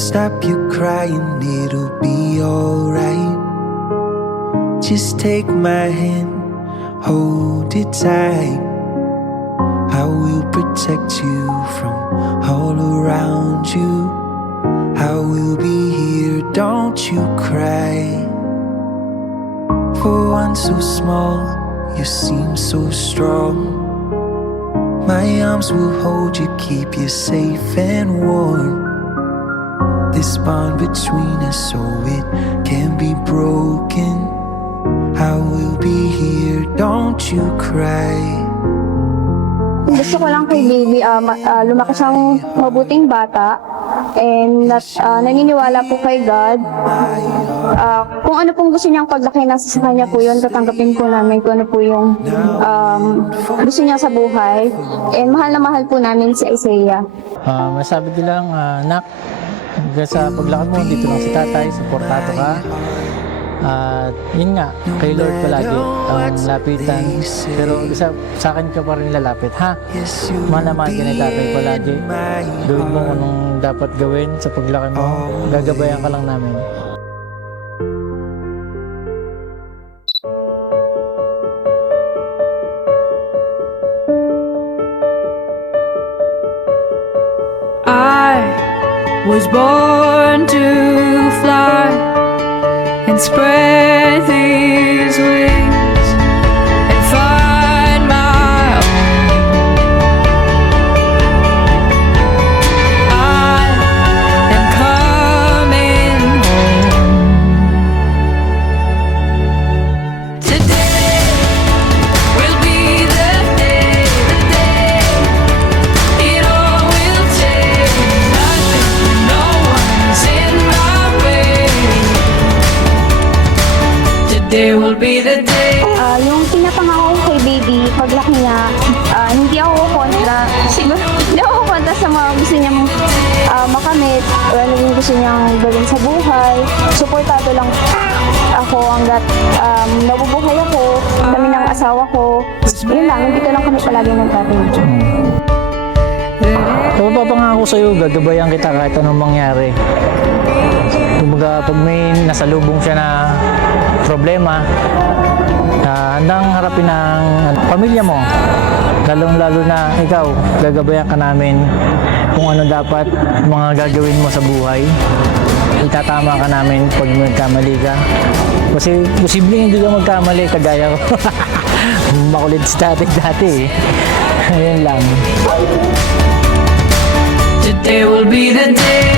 stop your crying, it'll be alright. Just take my hand, hold it tight. I will protect you from all around you. I will be here, don't you cry. For one so small, you seem so strong. My arms will hold you, keep you safe and warm. This bond between us, so it can't be broken. I will be here, don't you cry. Gusto ko lang kay baby, lumaki siyang mabuting bata. And naniniwala po kay God. Kung ano pong gusto niyang paglaki, nasa sa kanya po yun, tatanggapin po namin kung ano po yung gusto niya sa buhay. And mahal na mahal po namin si Isaiah. Masabi ko lang, nak, sa paglaki mo, dito lang si tatay, supportado ka. At yun nga, kay Lord palagi ang lapitan. Pero sa akin ka pa rin lalapit, ha? Manamahal ka ni tatay palagi. Gawin mo anong dapat gawin sa paglaki mo. Gagabayan ka lang namin. I was born to fly and spread these wings and find my own. I am coming home. Today will be the day, it all will take. Nothing, no one's in my way. Today will be the day. Yung pinapangako ko kay baby, paglaki niya, hindi ako kontra. Siguro, hindi ako kontra sa mga gusto niyang makamit, o ano yung gusto niyang gawin sa buhay. Suportado lang ako hanggat nabubuhay ako, kami ng asawa ko. Yun lang, hindi ko lang kami palagi nagtatanong. Papapangako sa'yo, gagabayan kita kahit anong mangyari. Kumbaga, pag may nasalubong siya na problema, handang harapin ng pamilya mo. Lalong-lalo na ikaw, gagabayan ka namin kung ano dapat mga gagawin mo sa buhay. Itatama ka namin pag magkamali ka. Kasi posibleng hindi ka magkamali, kagaya ko. Makulit sa dati eh. Ayun lang. Today will be the day.